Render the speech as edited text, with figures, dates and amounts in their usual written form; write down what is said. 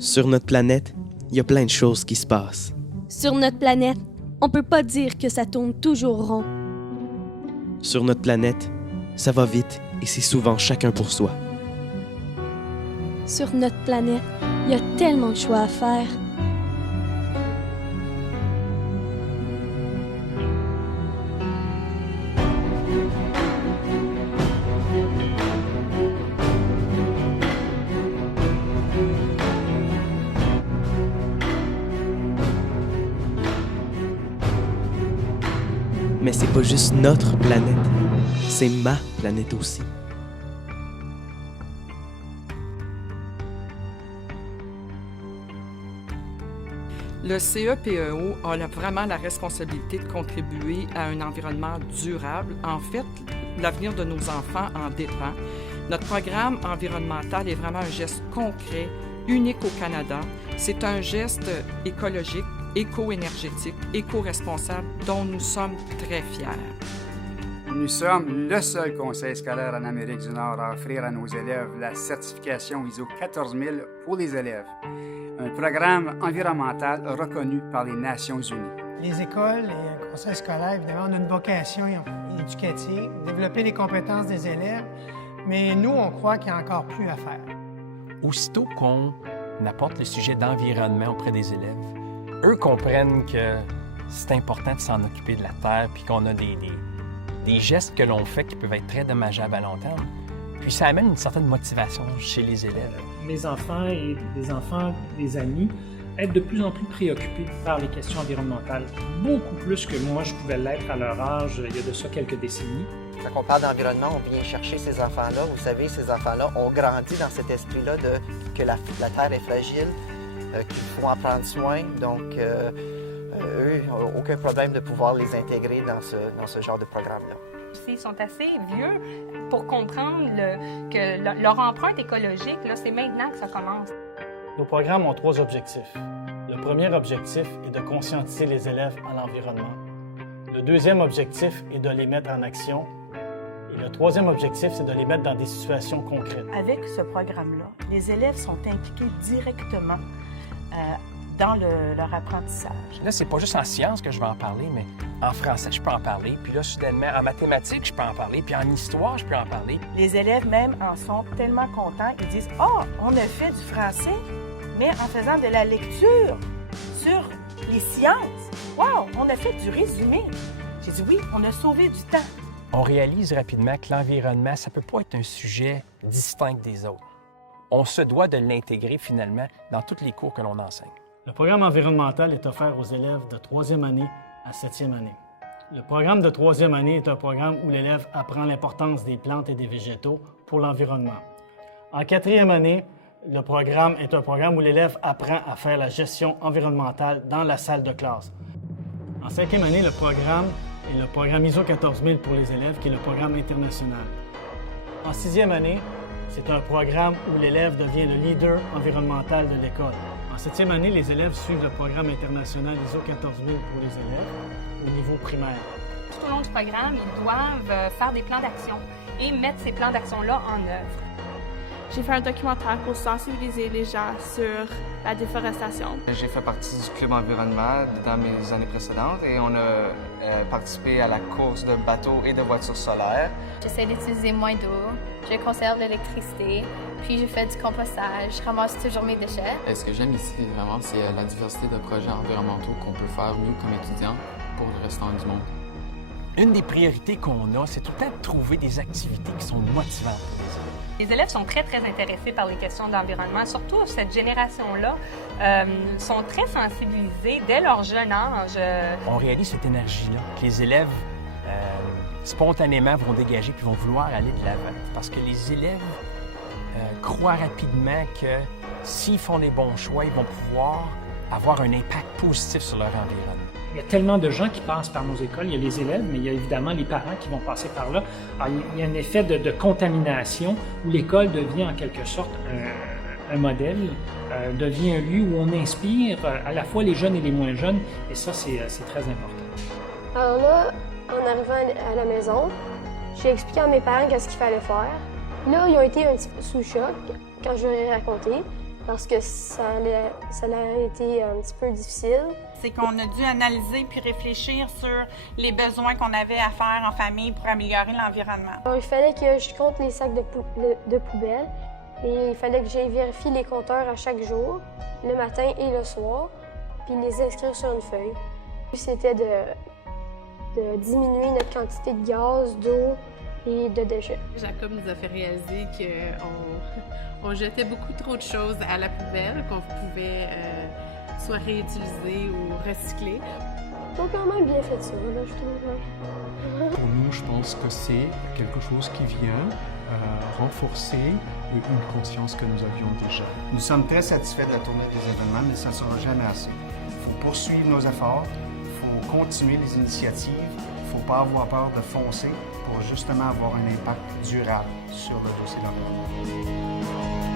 Sur notre planète, il y a plein de choses qui se passent. Sur notre planète, on peut pas dire que ça tourne toujours rond. Sur notre planète, ça va vite et c'est souvent chacun pour soi. Sur notre planète, il y a tellement de choix à faire. Mais c'est pas juste notre planète, c'est ma planète aussi. Le CEPEO a vraiment la responsabilité de contribuer à un environnement durable. En fait, l'avenir de nos enfants en dépend. Notre programme environnemental est vraiment un geste concret, unique au Canada. C'est un geste écologique, éco-énergétique, éco-responsable dont nous sommes très fiers. Nous sommes le seul conseil scolaire en Amérique du Nord à offrir à nos élèves la certification ISO 14000 pour les élèves, un programme environnemental reconnu par les Nations unies. Les écoles et le conseil scolaire, évidemment, on a une vocation éducative, développer les compétences des élèves, mais nous, on croit qu'il y a encore plus à faire. Aussitôt qu'on apporte le sujet d'environnement auprès des élèves, eux comprennent que c'est important de s'en occuper de la Terre, puis qu'on a des gestes que l'on fait qui peuvent être très dommageables à long terme. Puis ça amène une certaine motivation chez les élèves. Mes enfants et des enfants, des amis, être de plus en plus préoccupés par les questions environnementales, beaucoup plus que moi je pouvais l'être à leur âge il y a de ça quelques décennies. Quand on parle d'environnement, on vient chercher ces enfants-là. Vous savez, ces enfants-là ont grandi dans cet esprit-là que la Terre est fragile, qu'il faut en prendre soin. Donc, eux n'ont aucun problème de pouvoir les intégrer dans ce genre de programme-là. Ils sont assez vieux pour comprendre que leur empreinte écologique, là, c'est maintenant que ça commence. Nos programmes ont 3 objectifs. Le premier objectif est de conscientiser les élèves à l'environnement. Le deuxième objectif est de les mettre en action. Et le troisième objectif, c'est de les mettre dans des situations concrètes. Avec ce programme-là, les élèves sont impliqués directement dans leur apprentissage. Là, c'est pas juste en sciences que je vais en parler, mais en français, je peux en parler. Puis là, soudainement, en mathématiques, je peux en parler. Puis en histoire, je peux en parler. Les élèves même en sont tellement contents. Ils disent « Ah, on a fait du français, mais en faisant de la lecture sur les sciences. Wow, on a fait du résumé. » J'ai dit « Oui, on a sauvé du temps. » On réalise rapidement que l'environnement, ça peut pas être un sujet distinct des autres. On se doit de l'intégrer finalement dans tous les cours que l'on enseigne. Le programme environnemental est offert aux élèves de 3e année à 7e année. Le programme de 3e année est un programme où l'élève apprend l'importance des plantes et des végétaux pour l'environnement. En 4e année, le programme est un programme où l'élève apprend à faire la gestion environnementale dans la salle de classe. En 5e année, le programme est le programme ISO 14000 pour les élèves, qui est le programme international. En 6e année, c'est un programme où l'élève devient le leader environnemental de l'école. En 7e année, les élèves suivent le programme international ISO 14000 pour les élèves au niveau primaire. Tout au long du programme, ils doivent faire des plans d'action et mettre ces plans d'action-là en œuvre. J'ai fait un documentaire pour sensibiliser les gens sur la déforestation. J'ai fait partie du club environnement dans mes années précédentes et on a participé à la course de bateaux et de voitures solaires. J'essaie d'utiliser moins d'eau, je conserve l'électricité, puis je fais du compostage, je ramasse toujours mes déchets. Ce que j'aime ici, vraiment, c'est la diversité de projets environnementaux qu'on peut faire, nous, comme étudiants, pour le restant du monde. Une des priorités qu'on a, c'est tout le temps de trouver des activités qui sont motivantes. Les élèves sont très, très intéressés par les questions d'environnement. Surtout, cette génération-là sont très sensibilisés dès leur jeune âge. On réalise cette énergie-là, que les élèves, spontanément, vont dégager puis vont vouloir aller de l'avant. Parce que les élèves croient rapidement que s'ils font les bons choix, ils vont pouvoir avoir un impact positif sur leur environnement. Il y a tellement de gens qui passent par nos écoles. Il y a les élèves, mais il y a évidemment les parents qui vont passer par là. Alors, il y a un effet de contamination où l'école devient en quelque sorte un modèle, devient un lieu où on inspire à la fois les jeunes et les moins jeunes. Et ça, c'est très important. Alors là, en arrivant à la maison, j'ai expliqué à mes parents qu'est-ce qu'il fallait faire. Là, ils ont été un petit peu sous choc quand je leur ai raconté. parce que ça a été un petit peu difficile. C'est qu'on a dû analyser puis réfléchir sur les besoins qu'on avait à faire en famille pour améliorer l'environnement. Alors, il fallait que je compte les sacs de poubelle et il fallait que j'aille vérifier les compteurs à chaque jour, le matin et le soir, puis les inscrire sur une feuille. C'était de diminuer notre quantité de gaz, d'eau et de déchets. Jacob nous a fait réaliser qu'on jetait beaucoup trop de choses à la poubelle, qu'on pouvait soit réutiliser ou recycler. On a quand même bien fait ça, là, je trouve. Pour nous, je pense que c'est quelque chose qui vient renforcer une conscience que nous avions déjà. Nous sommes très satisfaits de la tournée des événements, mais ça ne sera jamais assez. Il faut poursuivre nos efforts, il faut continuer les initiatives, il ne faut pas avoir peur de foncer pour justement avoir un impact durable sur le dossier de l'environnement.